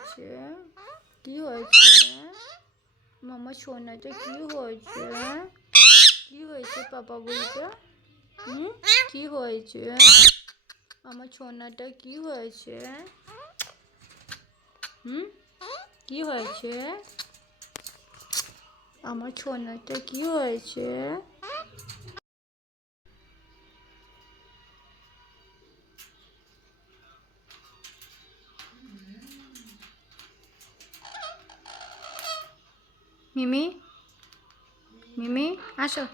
হয়েছে? কি হয়েছে? মামা সোনাটা কি হয়েছে? কি হয়েছে পাপা বলতে? কি হয়েছে? আমার সোনাটা কি হয়েছে? কি হয়েছে? আমার সোনাটা কি হয়েছে? মিমি, মিমি আসো।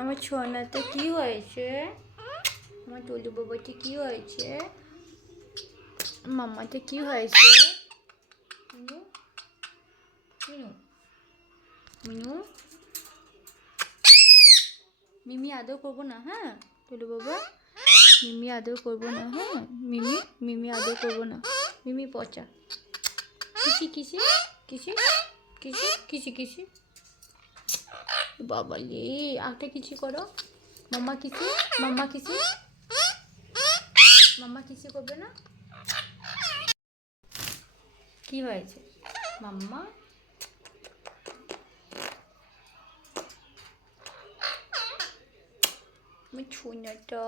আমার সোনাতে কি হয়েছে? আমার টুলু বাবাতে কি হয়েছে? মাম্মাতে কি হয়েছে? মিনু, মিনু, মিনু, মিমি আদর করবো না, হ্যাঁ টুলু বাবা? মিমি আদর করবো না, হ্যাঁ মিমি, মিমি আদর করবো না। মিমি পচা। কিসি কিসি কিসি কিসি কিসি কিসি। বাবা রে, আরেকটা কিসি করো। মাম্মা কিসি, মাম্মা কিসি, মাম্মা কিসি করবে না? কি হয়েছে মাম্মা? আমার সোনাটা